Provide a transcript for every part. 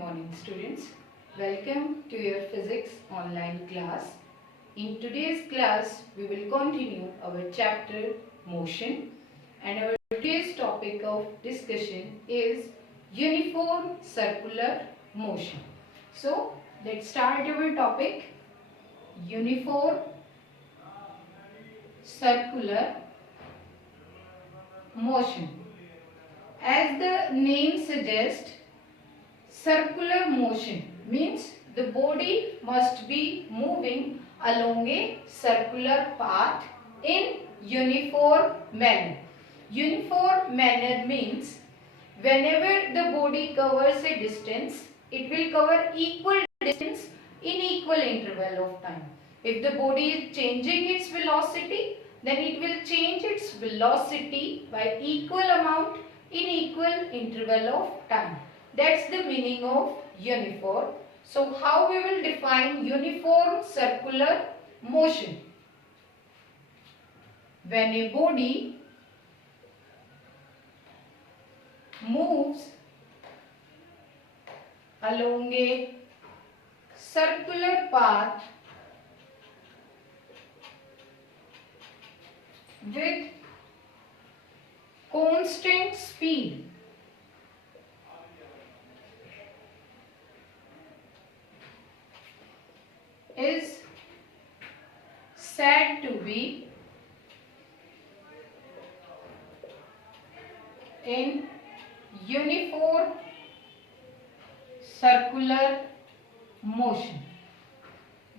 morning students. Welcome to your physics online class. In today's class we will continue our chapter motion, and our today's topic of discussion is uniform circular motion. So let's start our topic, uniform circular motion. As the name suggests, circular motion means the body must be moving along a circular path in uniform manner. Uniform manner means whenever the body covers a distance, it will cover equal distance in equal interval of time. If the body is changing its velocity, then it will change its velocity by equal amount in equal interval of time. That's the meaning of uniform. So how we will define uniform circular motion? When a body moves along a circular path with constant speed, is said to be in uniform circular motion.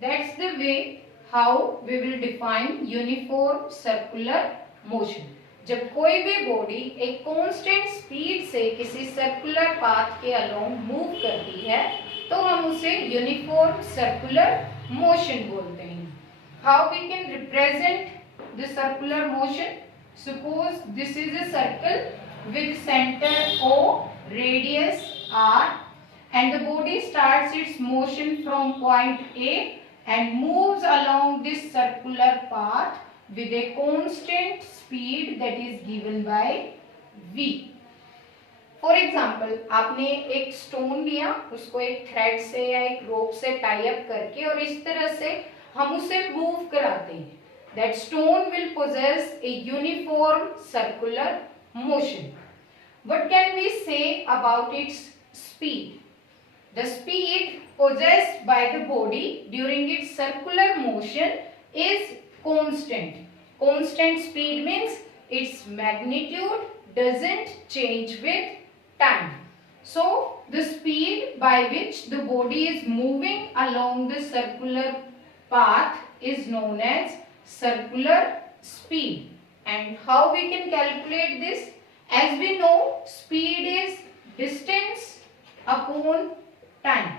That's the way how we will define uniform circular motion. जब कोई भी body एक constant speed से किसी circular path के along move करती है तो हम उसे यूनिफॉर्म सर्कुलर मोशन बोलते हैं. How we can represent the circular motion? Suppose this is a circle with centre O, radius R, and the body starts its motion from point A and moves along this circular path with a constant speed that is given by V. For example, आपने एक stone लिया, उसको एक thread से या एक रोप से tie up करके और इस तरह से हम उसे मूव कराते हैं. That stone will possess a uniform circular motion. What can we say about its speed? The speed possessed by the body during its circular motion is constant. Constant speed means its magnitude doesn't change with time. So the speed by which the body is moving along the circular path is known as circular speed. And how we can calculate this? As we know, speed is distance upon time.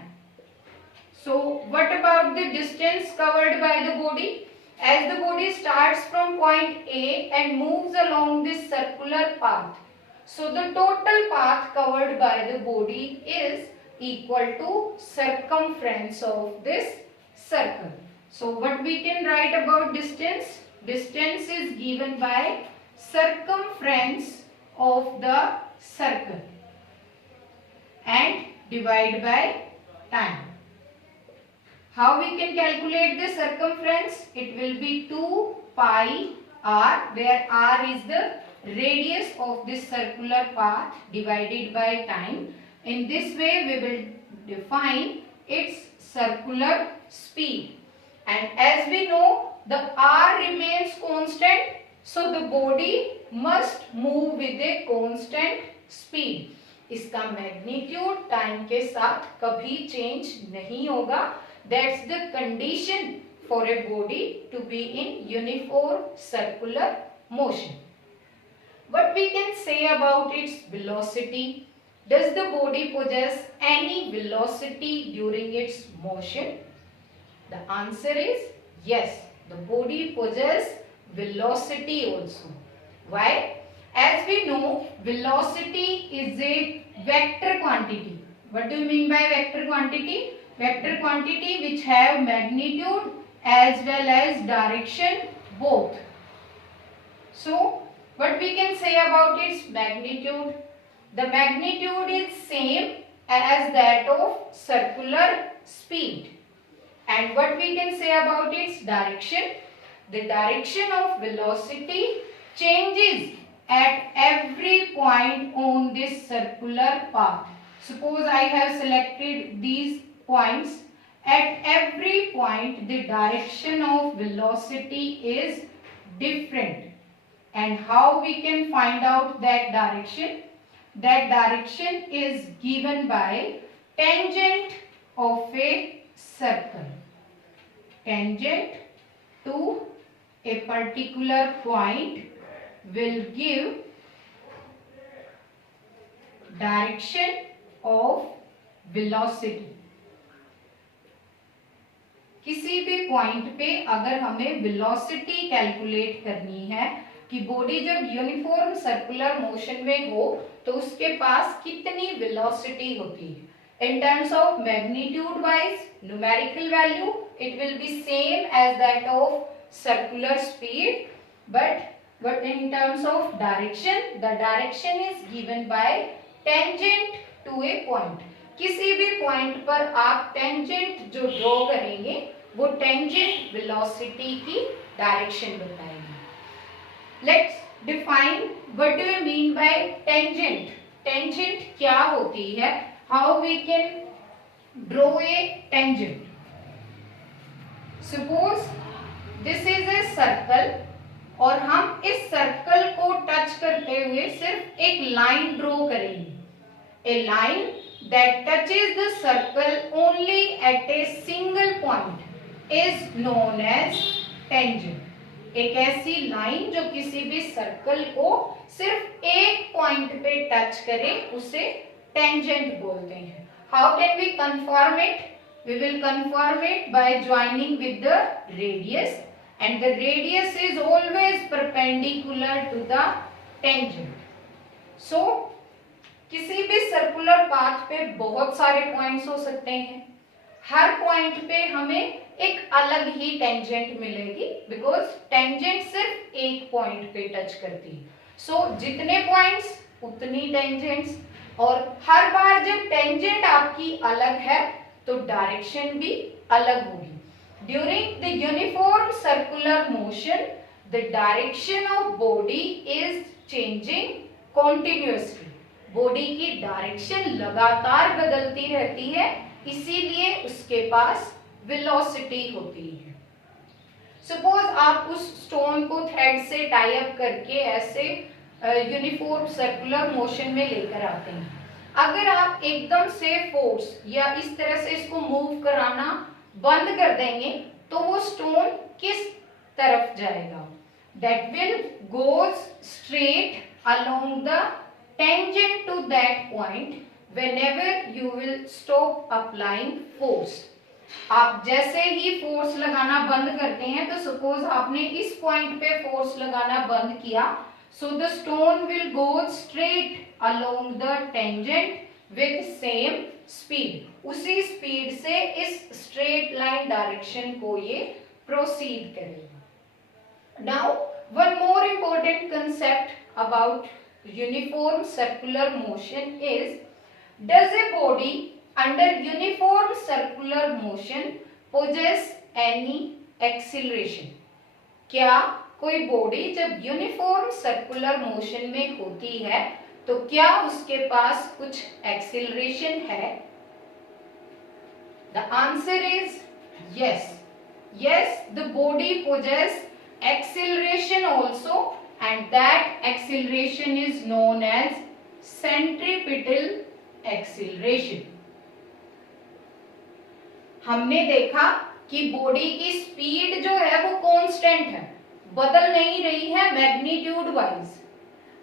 So what about the distance covered by the body? As the body starts from point A and moves along this circular path, so the total path covered by the body is equal to circumference of this circle. So what we can write about distance? Distance is given by circumference of the circle and divide by time. How we can calculate the circumference? It will be 2 pi r, where r is the radius of this circular path divided by time. In this way we will define its circular speed. And as we know, the r remains constant, so the body must move with a constant speed. इसका magnitude time के साथ कभी change नहीं होगा. That's the condition for a body to be in uniform circular motion. What we can say about its velocity? Does the body possess any velocity during its motion? The answer is yes, the body possess velocity also. Why? As we know, velocity is a vector quantity. What do you mean by vector quantity? Vector quantity which have magnitude as well as direction both. So what we can say about its magnitude? The magnitude is same as that of circular speed. And what we can say about its direction? The direction of velocity changes at every point on this circular path. Suppose I have selected these points. At every point the direction of velocity is different. And how we can find out that direction? That direction is given by tangent of a circle. Tangent to a particular point will give direction of velocity. किसी भी point पे अगर हमें velocity calculate करनी है कि body जब uniform circular motion में हो तो उसके पास कितनी वेलोसिटी होती है in terms of magnitude wise numerical value it will be same as that of circular speed, but in terms of direction the direction is given by tangent to a point. किसी भी point पर आप tangent जो draw करेंगे वो tangent velocity की direction बताएंगे. Let's define what do you mean by tangent. Tangent क्या होती है? How we can draw a tangent. Suppose this is a circle और हम इस सर्कल को टच करते हुए सिर्फ एक लाइन ड्रॉ करेंगे. ए line that touches the circle only at a single point is known as tangent. एक ऐसी लाइन जो किसी भी सर्कल को सिर्फ एक पॉइंट पे टच करे उसे टेंजेंट बोलते हैं. How can we confirm it? We will confirm it by joining with the radius and the radius is always perpendicular to the tangent. So किसी भी सर्कुलर पाथ पे बहुत सारे पॉइंट्स हो सकते हैं. हर पॉइंट पे हमें एक अलग ही टेंजेंट मिलेगी बिकॉज टेंजेंट सिर्फ एक पॉइंट पे टच करती है. सो जितने पॉइंट्स उतनी टेंजेंट्स और हर बार जब टेंजेंट आपकी अलग है तो डायरेक्शन भी अलग होगी. During the uniform circular motion the direction of body is changing continuously. Body की डायरेक्शन लगातार बदलती रहती है इसीलिए उसके पास वेलोसिटी होती है. सपोज आप उस स्टोन को थ्रेड से टाई अप करके ऐसे यूनिफॉर्म सर्कुलर मोशन में लेकर आते हैं. अगर आप एकदम से फोर्स या इस तरह से इसको मूव कराना बंद कर देंगे तो वो स्टोन किस तरफ जाएगा? That will goes straight along the tangent to that point whenever you will stop applying force. आप जैसे ही फोर्स लगाना बंद करते हैं तो सपोज आपने इस पॉइंट पे फोर्स लगाना बंद किया so the stone will go straight along the tangent with same speed. उसी स्पीड से इस स्ट्रेट लाइन डायरेक्शन को ये प्रोसीड करेगा. Now one more important concept about uniform circular motion is, does a body under uniform circular motion possess any acceleration? क्या कोई body जब uniform circular motion में होती है तो क्या उसके पास कुछ एक्सीलरेशन है? The answer is yes. Yes, the body possess acceleration also. And that acceleration is known as centripetal acceleration. हमने देखा कि बॉडी की स्पीड जो है वो कांस्टेंट है, बदल नहीं रही है magnitude wise,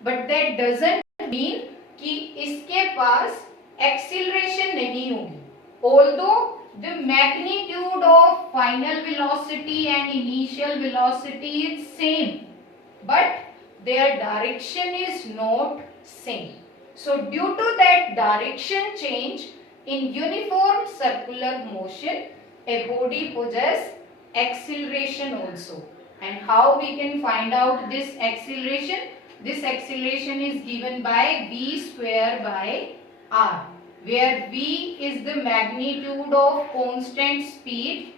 but that doesn't mean कि इसके पास एक्सीलरेशन नहीं होगी. Although the magnitude of final velocity and initial velocity is same, but their direction is not same. So due to that direction change in uniform circular motion, a body possess acceleration also. And how we can find out this acceleration? This acceleration is given by v square by r. where V is the magnitude of constant speed.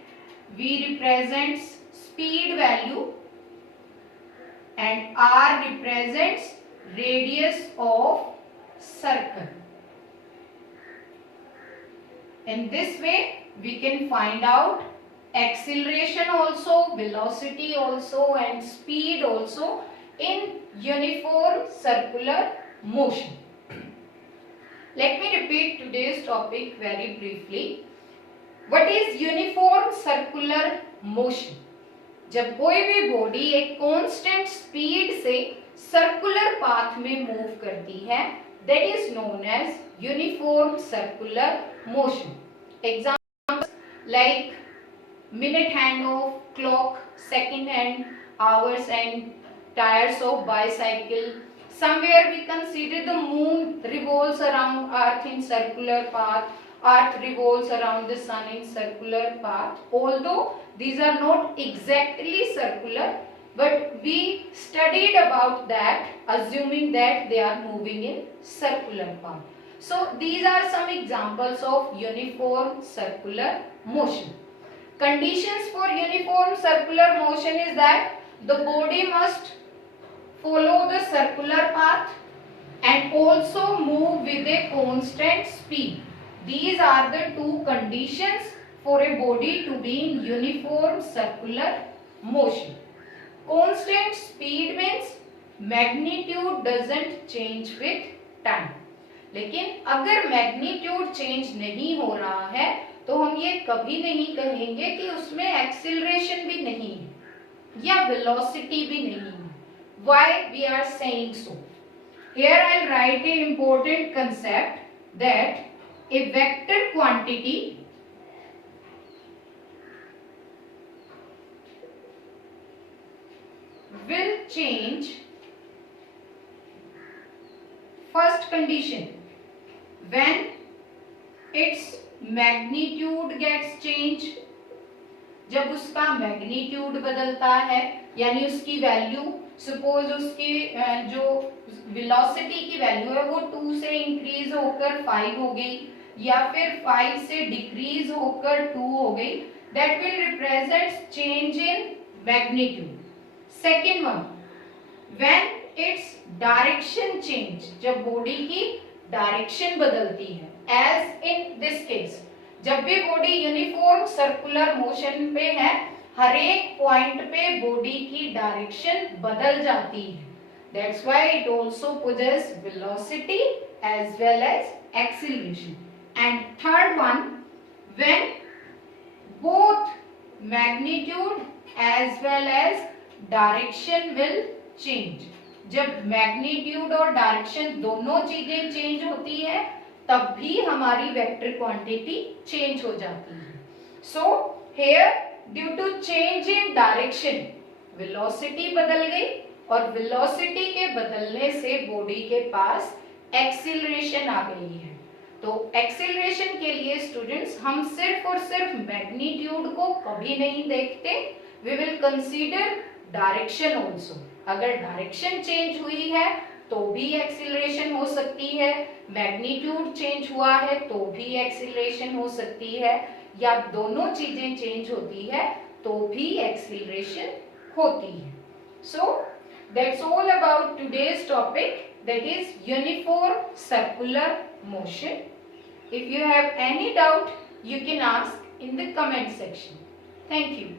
V represents speed value and R represents radius of circle. In this way, we can find out acceleration also, velocity also, and speed also in uniform circular motion. Let me repeat today's topic very briefly. What is uniform circular motion? जब कोई भी body एक constant speed से circular path में move करती है, that is known as uniform circular motion. Examples like minute hand of clock, second hand, hours and tires of bicycle. Somewhere we consider the moon revolves around earth in circular path, earth revolves around the sun in circular path. Although these are not exactly circular, but we studied about that, assuming that they are moving in circular path. So these are some examples of uniform circular motion. Conditions for uniform circular motion is that the body must follow the circular path and also move with a constant speed. These are the two conditions for a body to be in uniform circular motion. Constant speed means magnitude doesn't change with time. लेकिन अगर magnitude change नहीं हो रहा है तो हम ये कभी नहीं कहेंगे कि उसमें एक्सीलरेशन भी नहीं है या वेलोसिटी भी नहीं है. Why we are saying so? Here I'll write an important concept that a vector quantity will change. First condition, when its magnitude gets changed, जब उसका मैग्नीट्यूड बदलता है यानी उसकी वैल्यू, सपोज उसकी जो वेलोसिटी की वैल्यू है वो 2 से इंक्रीज होकर 5 हो गई या फिर 5 से डिक्रीज होकर 2 हो गई, that will represent change in magnitude. Second one, when its direction change, जब बॉडी की डायरेक्शन बदलती है, एज इन दिस केस, जब भी बॉडी यूनिफॉर्म सर्कुलर मोशन पे है, हर एक पॉइंट पे बॉडी की डायरेक्शन बदल जाती है. That's why it also possess velocity as well as acceleration. And third one, when both magnitude as well as direction will change. जब मैग्नीट्यूड और डायरेक्शन दोनों चीजें चेंज होती है तब भी हमारी वेक्टर क्वांटिटी चेंज हो जाती है. So here due to change in direction velocity बदल गई और वेलोसिटी के बदलने से बॉडी के पास एक्सीलरेशन आ गई है. तो एक्सीलरेशन के लिए स्टूडेंट्स हम सिर्फ और सिर्फ मैग्नीट्यूड को कभी नहीं देखते, we will consider direction also. अगर डायरेक्शन चेंज हुई है तो भी एक्सीलरेशन हो सकती है, मैग्नीट्यूड चेंज हुआ है तो भी एक्सीलरेशन हो सकती है, या दोनों चीजें चेंज होती है तो भी एक्सीलरेशन होती है. So that's all about today's topic, that is uniform circular motion. If you have any doubt, you can ask in the comment section. Thank you.